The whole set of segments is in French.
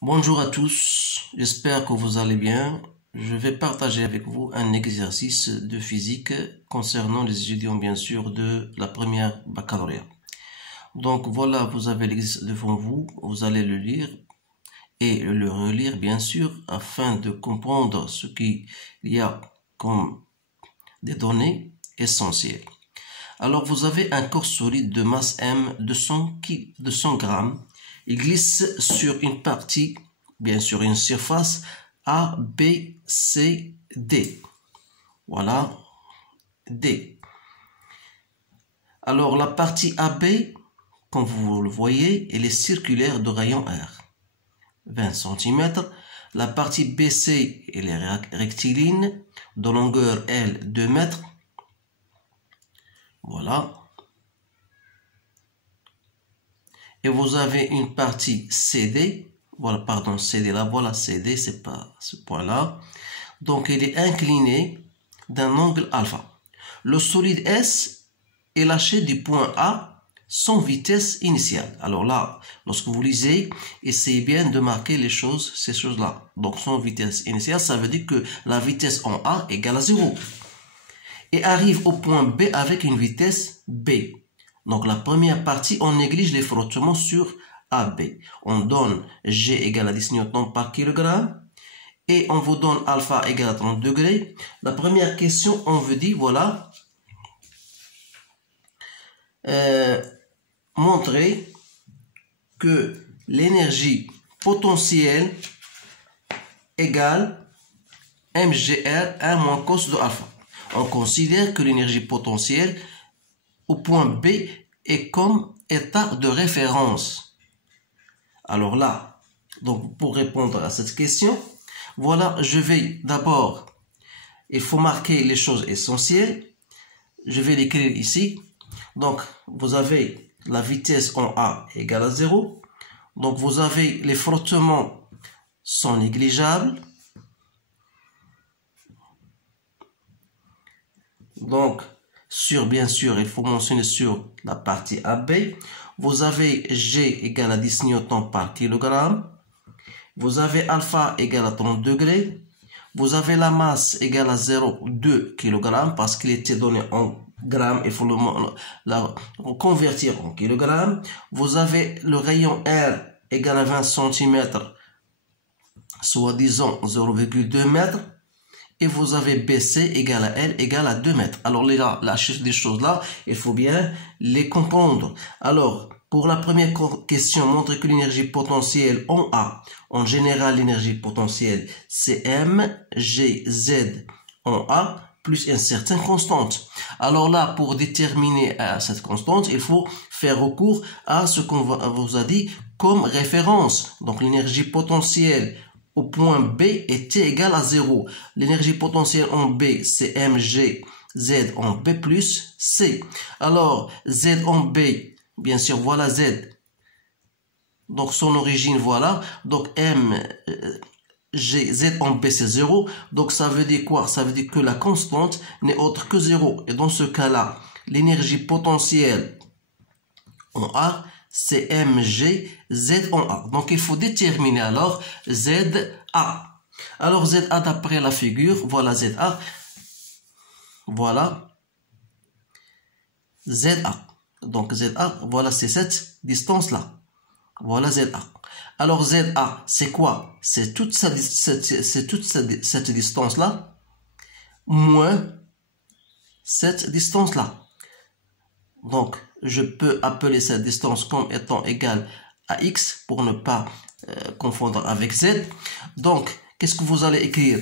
Bonjour à tous, j'espère que vous allez bien. Je vais partager avec vous un exercice de physique concernant les étudiants bien sûr de la première baccalauréat. Donc voilà, vous avez l'exercice devant vous, vous allez le lire et le relire bien sûr afin de comprendre ce qu'il y a comme des données essentielles. Alors vous avez un corps solide de masse M de 100 grammes. Il glisse sur une partie, bien sûr une surface A, B, C, D. Voilà, D. Alors la partie AB, comme vous le voyez, elle est circulaire de rayon R, 20 cm. La partie BC, elle est rectiligne, de longueur L, 2 mètres. Voilà. Et vous avez une partie CD, voilà, pardon, CD là, voilà, CD, c'est pas ce point-là. Donc, elle est inclinée d'un angle alpha. Le solide S est lâché du point A sans vitesse initiale. Alors là, lorsque vous lisez, essayez bien de marquer les choses, ces choses-là. Donc, sans vitesse initiale, ça veut dire que la vitesse en A égale à 0. Et arrive au point B avec une vitesse B. Donc la première partie, on néglige les frottements sur AB. On donne G égale à 10 newtons par kilogramme. Et on vous donne alpha égale à 30 degrés. La première question, on veut dire, voilà, montrer que l'énergie potentielle égale mgr 1 moins cos de alpha. On considère que l'énergie potentielle au point B est comme état de référence. Alors là, donc pour répondre à cette question, voilà, je vais d'abord, il faut marquer les choses essentielles. Je vais l'écrire ici. Donc, vous avez la vitesse en A égale à 0. Donc, vous avez les frottements sont négligeables. Donc, bien sûr, il faut mentionner sur la partie AB, vous avez G égale à 10 newtons par kilogramme, vous avez alpha égale à 30 degrés, vous avez la masse égale à 0,2 kg parce qu'il était donné en grammes, il faut le convertir en kilogrammes, vous avez le rayon R égale à 20 cm, soit disons 0,2 mètres, et vous avez BC égale à L égale à 2 mètres. Alors là, des choses là, il faut bien les comprendre. Alors, pour la première question, montre que l'énergie potentielle en A, en général l'énergie potentielle, c'est mgz en A plus une certaine constante. Alors là, pour déterminer cette constante, il faut faire recours à ce qu'on vous a dit comme référence. Donc l'énergie potentielle au point B est T égale à 0. L'énergie potentielle en B, c'est mg Z en B plus C. Alors, Z en B, bien sûr, voilà Z. Donc, son origine, voilà. Donc, Z en B, c'est 0. Donc, ça veut dire quoi? Ça veut dire que la constante n'est autre que 0. Et dans ce cas-là, l'énergie potentielle en A, c'est mg Z en A. Donc, il faut déterminer alors ZA. Alors, ZA d'après la figure, voilà ZA. Voilà. ZA. Donc, ZA, voilà, c'est cette distance-là. Voilà ZA. Alors, ZA, c'est quoi? C'est toute cette distance-là, moins cette distance-là. Donc, je peux appeler cette distance comme étant égale à x pour ne pas confondre avec z. Donc, qu'est-ce que vous allez écrire?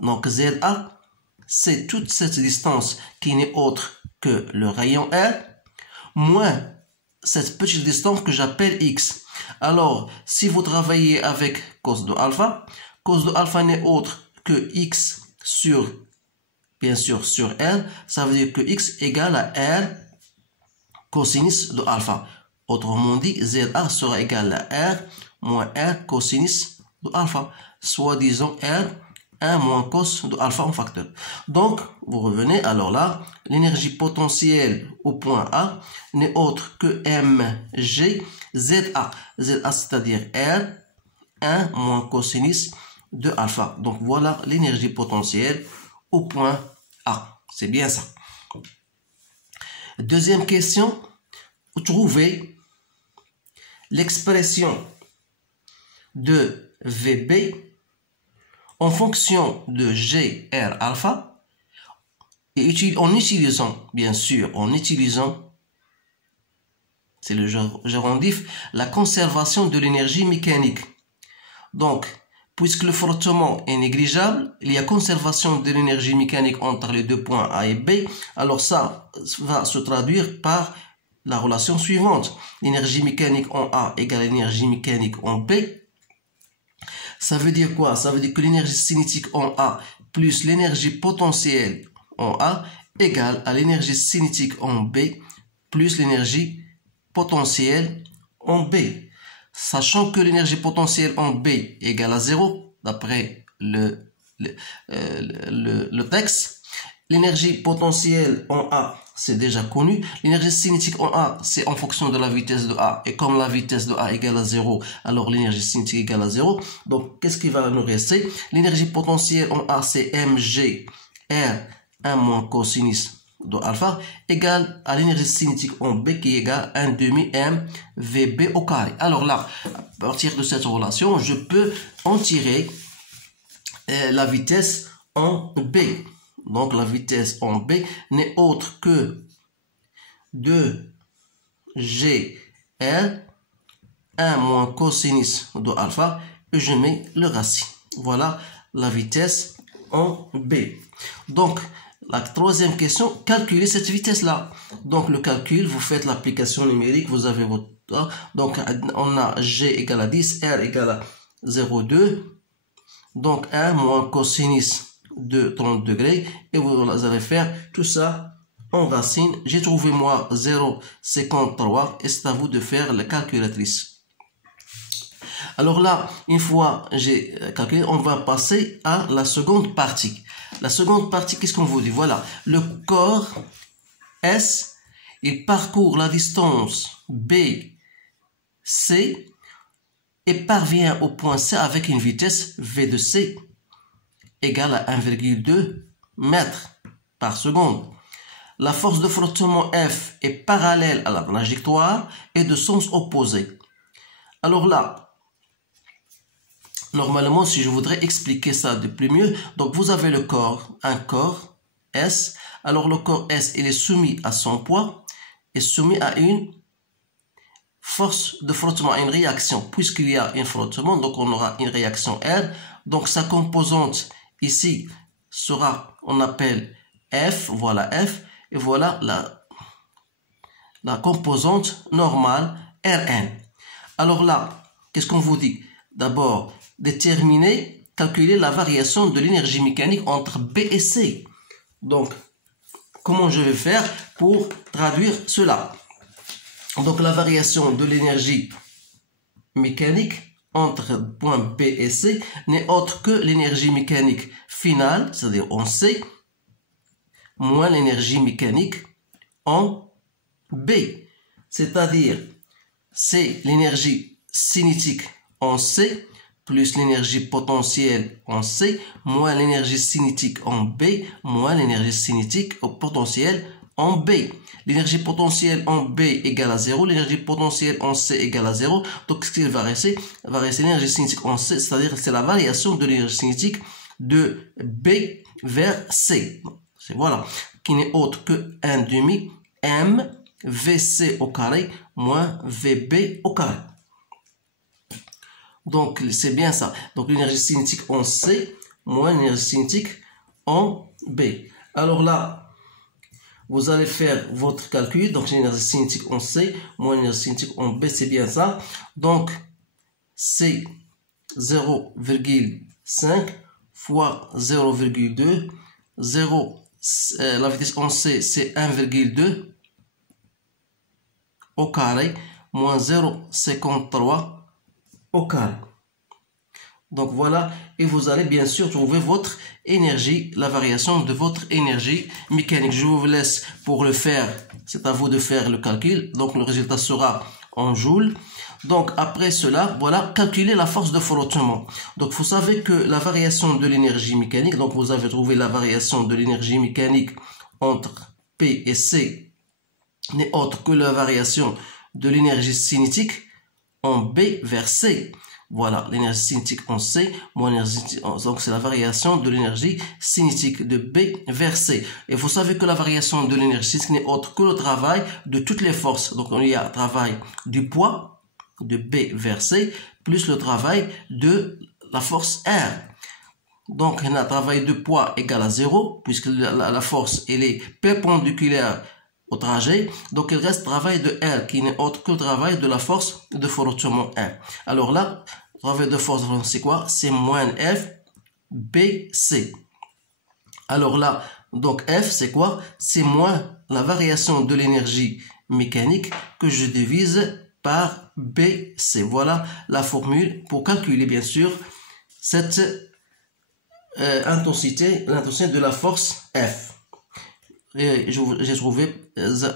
Donc, ZA, c'est toute cette distance qui n'est autre que le rayon R, moins cette petite distance que j'appelle x. Alors, si vous travaillez avec cos de alpha n'est autre que x sur, bien sûr, sur R, ça veut dire que x égale à R cosinus de alpha. Autrement dit, ZA sera égal à R moins R cosinus de alpha, soit disons R 1 moins cos de alpha en facteur. Donc, vous revenez, alors là, l'énergie potentielle au point A n'est autre que mg ZA. ZA, c'est-à-dire R 1 moins cosinus de alpha. Donc voilà l'énergie potentielle au point A. C'est bien ça. Deuxième question, trouvez l'expression de VB en fonction de GR alpha et en utilisant, bien sûr, c'est le gérondif, la conservation de l'énergie mécanique. Donc, puisque le frottement est négligeable, il y a conservation de l'énergie mécanique entre les deux points A et B, alors ça va se traduire par la relation suivante. L'énergie mécanique en A égale l'énergie mécanique en B. Ça veut dire quoi? Ça veut dire que l'énergie cinétique en A plus l'énergie potentielle en A égale à l'énergie cinétique en B plus l'énergie potentielle en B. Sachant que l'énergie potentielle en B égale à 0, d'après le texte, l'énergie potentielle en A, c'est déjà connu. L'énergie cinétique en A, c'est en fonction de la vitesse de A. Et comme la vitesse de A égale à 0, alors l'énergie cinétique égale à 0. Donc, qu'est-ce qui va nous rester? L'énergie potentielle en A, c'est mg R 1 moins cosinus de alpha égale à l'énergie cinétique en B qui est égale à 1 demi m VB au carré. Alors là, à partir de cette relation, je peux en tirer la vitesse en B. Donc la vitesse en B n'est autre que 2GR 1 moins cosinus de alpha et je mets le racine. Voilà la vitesse en B. Donc, la troisième question, calculez cette vitesse-là. Donc, le calcul, vous faites l'application numérique, vous avez votre... Donc, on a G égale à 10, R égale à 0,2. Donc, 1 moins cosinus de 30 degrés. Et vous allez faire tout ça en racine. J'ai trouvé, moi, 0,53. Et c'est à vous de faire la calculatrice. Alors là, une fois j'ai calculé, on va passer à la seconde partie. La seconde partie, qu'est-ce qu'on vous dit? Voilà, le corps S, il parcourt la distance BC et parvient au point C avec une vitesse V de C égale à 1,2 mètres par seconde. La force de frottement F est parallèle à la trajectoire et de sens opposé. Alors là, normalement, si je voudrais expliquer ça de plus mieux, donc vous avez le corps, un corps S. Alors le corps S, il est soumis à son poids et soumis à une force de frottement, à une réaction. Puisqu'il y a un frottement, donc on aura une réaction R. Donc sa composante ici sera, on appelle F, voilà F, et voilà la composante normale Rn. Alors là, qu'est-ce qu'on vous dit? D'abord, déterminer, calculer la variation de l'énergie mécanique entre B et C. Donc, comment je vais faire pour traduire cela? Donc, la variation de l'énergie mécanique entre point B et C n'est autre que l'énergie mécanique finale, c'est-à-dire en C, moins l'énergie mécanique en B. C'est-à-dire, c'est l'énergie cinétique en C, plus l'énergie potentielle en C, moins l'énergie cinétique en B, moins l'énergie cinétique potentielle en B. L'énergie potentielle en B égale à 0, l'énergie potentielle en C égale à 0. Donc, ce qui va rester l'énergie cinétique en C, c'est-à-dire c'est la variation de l'énergie cinétique de B vers C. Voilà, qui n'est autre que 1 demi M VC au carré moins VB au carré. Donc, c'est bien ça. Donc, l'énergie cinétique en C moins l'énergie cinétique en B. Alors là, vous allez faire votre calcul. Donc, l'énergie cinétique en C moins l'énergie cinétique en B, c'est bien ça. Donc, c'est 0,5 fois 0,2. La vitesse en C, c'est 1,2 au carré moins 0,53 au carré. Donc voilà, et vous allez bien sûr trouver votre énergie, la variation de votre énergie mécanique. Je vous laisse pour le faire, c'est à vous de faire le calcul. Donc le résultat sera en joules. Donc après cela, voilà, calculer la force de frottement. Donc vous savez que la variation de l'énergie mécanique, donc vous avez trouvé la variation de l'énergie mécanique entre P et C n'est autre que la variation de l'énergie cinétique en B vers C. Voilà, l'énergie cinétique en C, moins l'énergie, donc c'est la variation de l'énergie cinétique de B vers C. Et vous savez que la variation de l'énergie cinétique n'est autre que le travail de toutes les forces. Donc il y a le travail du poids de B vers C, plus le travail de la force R. Donc un travail de poids égale à 0, puisque la force elle est perpendiculaire au trajet. Donc il reste travail de R qui n'est autre que le travail de la force de frottement R. Alors là, le travail de force c'est quoi? C'est moins F BC. Alors là, donc F c'est quoi? C'est moins la variation de l'énergie mécanique que je divise par BC. Voilà la formule pour calculer bien sûr cette l'intensité de la force F. Et j'ai trouvé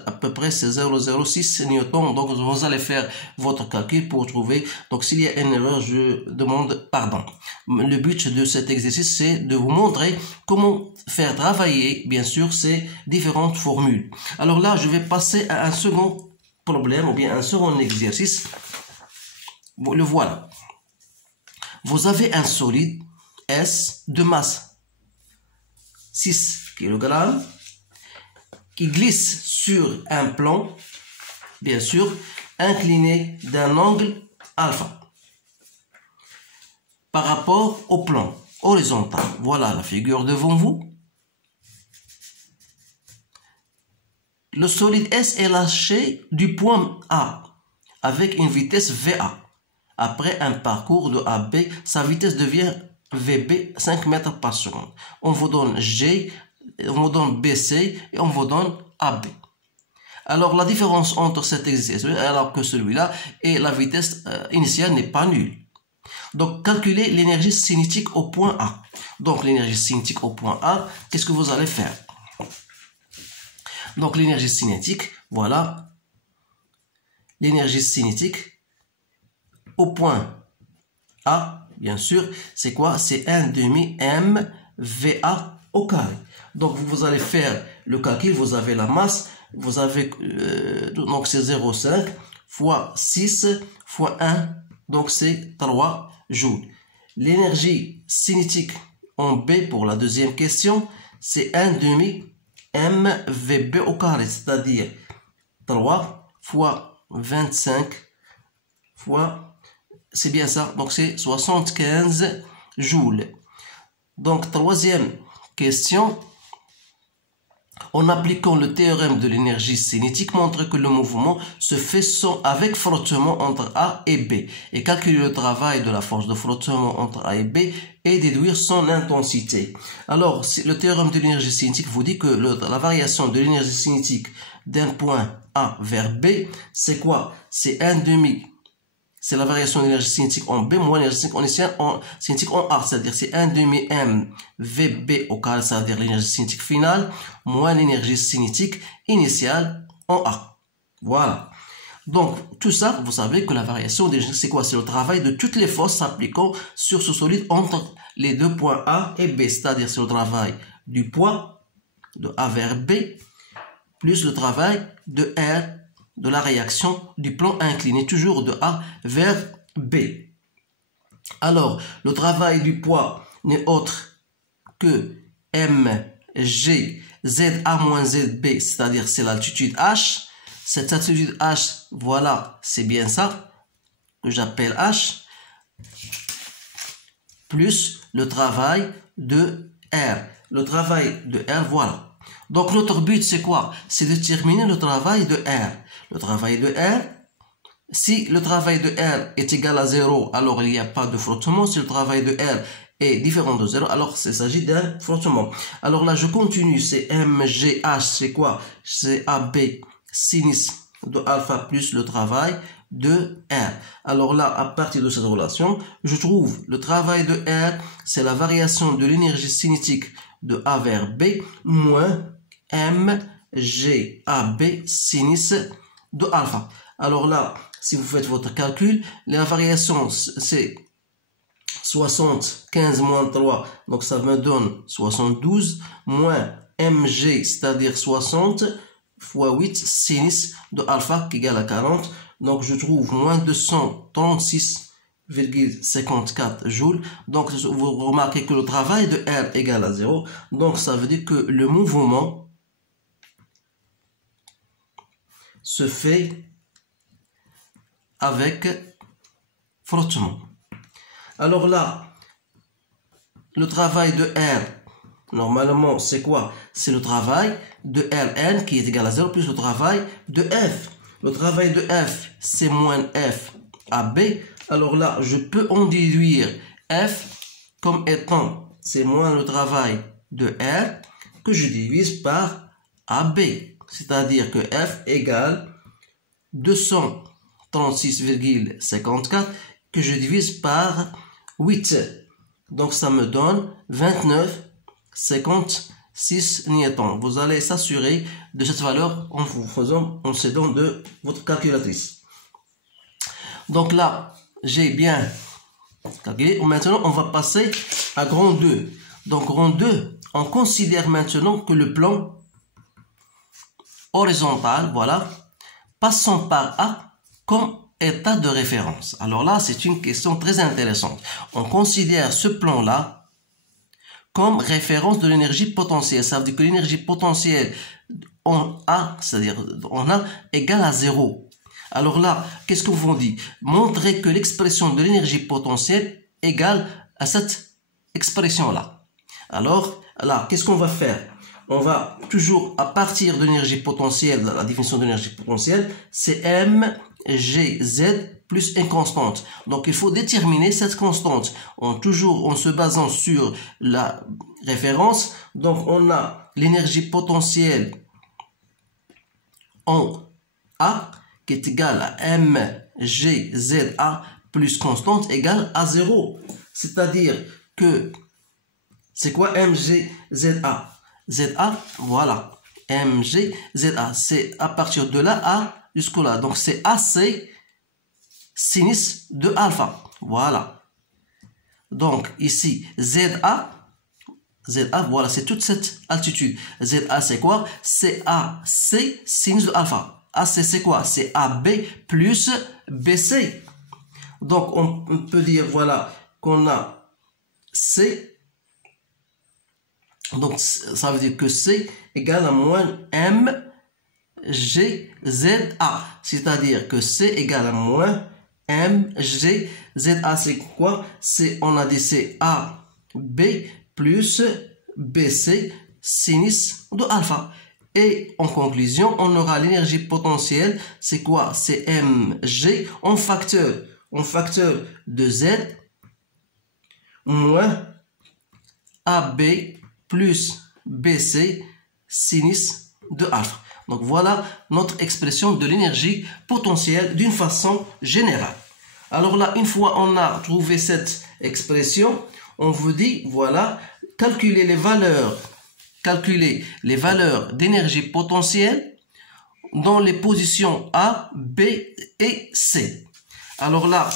à peu près c'est 0,06 newton. Donc vous allez faire votre calcul pour trouver. Donc s'il y a une erreur, je demande pardon. Le but de cet exercice c'est de vous montrer comment faire travailler bien sûr ces différentes formules. Alors là je vais passer à un second problème ou bien un second exercice. Le voilà. Vous avez un solide S de masse 6 kg qui glisse sur un plan, bien sûr, incliné d'un angle alpha par rapport au plan horizontal. Voilà la figure devant vous. Le solide S est lâché du point A avec une vitesse VA. Après un parcours de AB, sa vitesse devient VB 5 mètres par seconde. On vous donne G, on vous donne BC et on vous donne AB. Alors la différence entre cet exercice alors que celui-là et la vitesse initiale n'est pas nulle. Donc calculez l'énergie cinétique au point A. Donc l'énergie cinétique au point A, qu'est-ce que vous allez faire? Donc l'énergie cinétique, voilà. L'énergie cinétique au point A, bien sûr, c'est quoi? C'est 1/2 mVA au carré. Donc vous allez faire le calcul, vous avez la masse, vous avez donc c'est 0,5 fois 6 fois 1, donc c'est 3 joules. L'énergie cinétique en B pour la deuxième question, c'est 1/2 mVB au carré, c'est-à-dire 3 fois 25 fois, c'est bien ça, donc c'est 75 joules. Donc troisième question, en appliquant le théorème de l'énergie cinétique, montre que le mouvement se fait avec frottement entre A et B et calculer le travail de la force de frottement entre A et B et déduire son intensité. Alors, le théorème de l'énergie cinétique vous dit que la variation de l'énergie cinétique d'un point A vers B, c'est quoi? C'est 1/2. C'est la variation de l'énergie cinétique en B moins l'énergie cinétique en A, c'est-à-dire c'est 1/2 mVB au carré, c'est-à-dire l'énergie cinétique finale, moins l'énergie cinétique initiale en A. Voilà. Donc, tout ça, vous savez que la variation de l'énergie, c'est quoi? C'est le travail de toutes les forces s'appliquant sur ce solide entre les deux points A et B, c'est-à-dire c'est le travail du poids de A vers B, plus le travail de R, de la réaction du plan incliné, toujours de A vers B. Alors, le travail du poids n'est autre que mg ZA moins ZB, c'est-à-dire c'est l'altitude H. Cette altitude H, voilà, c'est bien ça que j'appelle H, plus le travail de R. Le travail de R, voilà. Donc notre but c'est quoi? C'est de terminer le travail de R. Le travail de R, si le travail de R est égal à 0, alors il n'y a pas de frottement. Si le travail de R est différent de 0, alors il s'agit d'un frottement. Alors là je continue, c'est mgh, c'est quoi? C'est AB sinus de alpha plus le travail de R. Alors là, à partir de cette relation, je trouve le travail de R, c'est la variation de l'énergie cinétique de A vers B moins mgAB sinus de alpha. Alors là, si vous faites votre calcul, la variation c'est 75 moins 3, donc ça me donne 72, moins mg, c'est-à-dire 60, fois 8, sinus de alpha qui égale à 40. Donc je trouve moins 236,54 joules. Donc vous remarquez que le travail de R égale à 0. Donc ça veut dire que le mouvement se fait avec frottement. Alors là, le travail de R, normalement, c'est quoi? C'est le travail de Rn qui est égal à 0 plus le travail de F. Le travail de F, c'est moins F AB. Alors là, je peux en déduire F comme étant, c'est moins le travail de R que je divise par AB. C'est-à-dire que F égale 236,54 que je divise par 8. Donc ça me donne 29,56 newtons. Vous allez s'assurer de cette valeur en s'aidant de votre calculatrice. Donc là, j'ai bien calculé. Maintenant, on va passer à grand 2. Donc grand 2, on considère maintenant que le plan horizontal, voilà, passant par A comme état de référence. Alors là, c'est une question très intéressante. On considère ce plan-là comme référence de l'énergie potentielle. Ça veut dire que l'énergie potentielle en A, c'est-à-dire en A, égale à 0. Alors là, qu'est-ce que vous dit? Montrer que l'expression de l'énergie potentielle égale à cette expression-là. Alors là, qu'est-ce qu'on va faire? On va toujours, à partir de l'énergie potentielle, la définition de l'énergie potentielle, c'est mgz plus une constante. Donc, il faut déterminer cette constante toujours en se basant sur la référence. Donc, on a l'énergie potentielle en A qui est égale à mgza plus constante égale à 0. C'est-à-dire que, c'est quoi mgza? ZA, voilà, mgza, c'est à partir de là à jusqu'au là. Donc c'est AC sinus de alpha, voilà. Donc ici ZA, voilà, c'est toute cette altitude. ZA c'est quoi? C'est AC sinus de alpha. AC c'est quoi? C'est AB plus BC. Donc on peut dire, voilà, qu'on a C. Donc, ça veut dire que C égale à moins mgza. C'est-à-dire que C égale à moins mgza. C'est quoi? On a dit c'est AB plus BC sinus de alpha. Et en conclusion, on aura l'énergie potentielle. C'est quoi? C'est mg en facteur de Z moins AB plus BC sinus de alpha. Donc voilà notre expression de l'énergie potentielle d'une façon générale. Alors là, une fois on a trouvé cette expression, on vous dit, voilà, calculer les valeurs d'énergie potentielle dans les positions A, B et C. Alors là,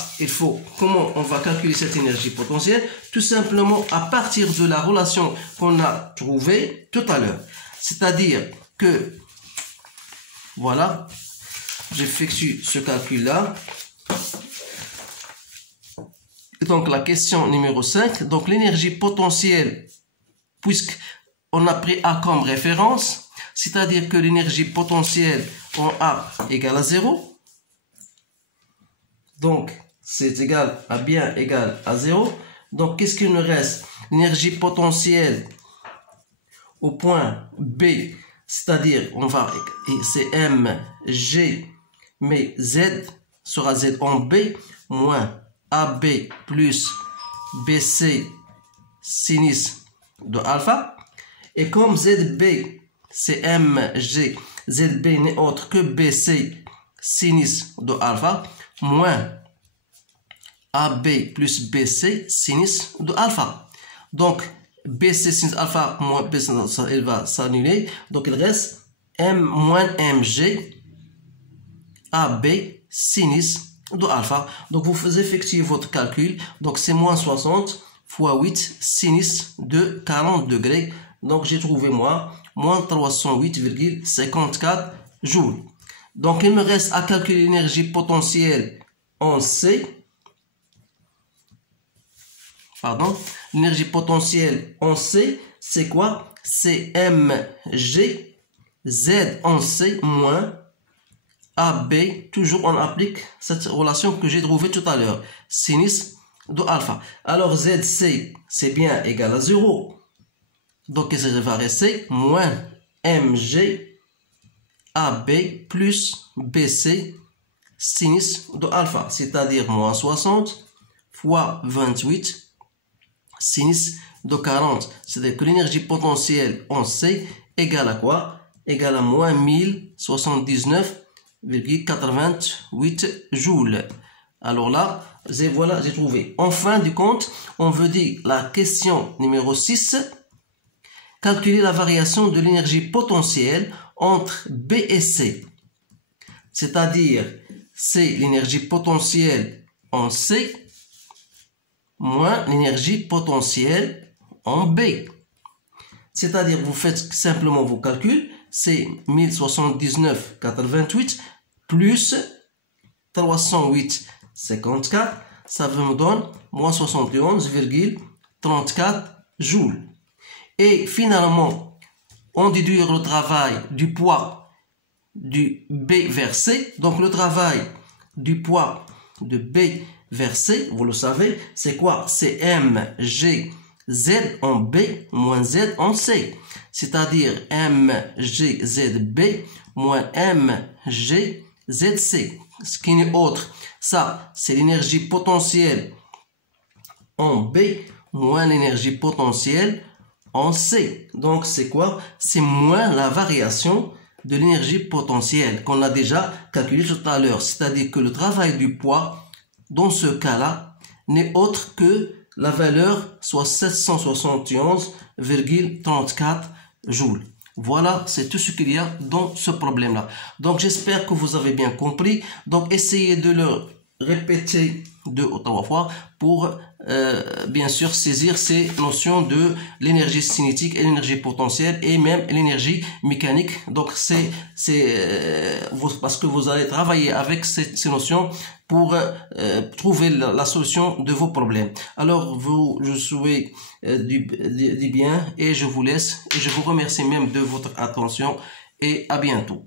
comment on va calculer cette énergie potentielle? Tout simplement à partir de la relation qu'on a trouvée tout à l'heure. C'est-à-dire que, voilà, j'effectue ce calcul-là. Donc la question numéro 5, donc l'énergie potentielle, puisqu'on a pris A comme référence, c'est-à-dire que l'énergie potentielle en A égale à 0. Donc, c'est bien égal à 0. Donc, qu'est-ce qu'il nous reste? L'énergie potentielle au point B, c'est-à-dire, c'est mg, mais Z sera Z en B, moins AB plus BC sinus de alpha. Et comme ZB, c'est mg, ZB n'est autre que BC sinus de alpha, moins AB plus BC sinus de alpha. Donc, BC sinus alpha moins BC, il va s'annuler. Donc, il reste moins MG AB sinus de alpha. Donc vous faites effectuer votre calcul. Donc c'est moins 60 fois 8 sinus de 40 degrés. Donc j'ai trouvé moi moins 308,54 joules. Donc il me reste à calculer l'énergie potentielle en C. Pardon, l'énergie potentielle en C, c'est quoi? C'est mg Z en C moins AB. Toujours on applique cette relation que j'ai trouvée tout à l'heure. Sinus de alpha. Alors ZC, c'est bien égal à 0. Donc qu'est-ce que va rester? Moins mg AB plus BC sinus de alpha. C'est-à-dire moins 60 fois 28 sinus de 40. C'est-à-dire que l'énergie potentielle en C égale à quoi? Égale à moins 1079,88 joules. Alors là, voilà, j'ai trouvé. En fin du compte, on veut dire la question numéro 6. Calculer la variation de l'énergie potentielle entre B et C. C'est-à-dire, c'est l'énergie potentielle en C moins l'énergie potentielle en B. C'est-à-dire, vous faites simplement vos calculs. C'est 1079,88 plus 308,54. Ça me donne moins 71,34 joules. Et finalement, on déduit le travail du poids du B vers C. Donc le travail du poids de B vers C, vous le savez, c'est quoi? C'est mg Z en B moins Z en C. C'est-à-dire mg ZB moins mg ZC. Ce qui n'est autre. Ça, c'est l'énergie potentielle en B moins l'énergie potentielle en C. Donc, c'est quoi? C'est moins la variation de l'énergie potentielle qu'on a déjà calculée tout à l'heure. C'est-à-dire que le travail du poids, dans ce cas-là, n'est autre que la valeur, soit 771,34 joules. Voilà, c'est tout ce qu'il y a dans ce problème-là. Donc, j'espère que vous avez bien compris. Donc, essayez de le répéter 2 ou 3 fois pour bien sûr saisir ces notions de l'énergie cinétique et l'énergie potentielle et même l'énergie mécanique. Donc c'est parce que vous allez travailler avec ces notions pour trouver la solution de vos problèmes. Alors je souhaite du bien et je vous laisse et je vous remercie même de votre attention et à bientôt.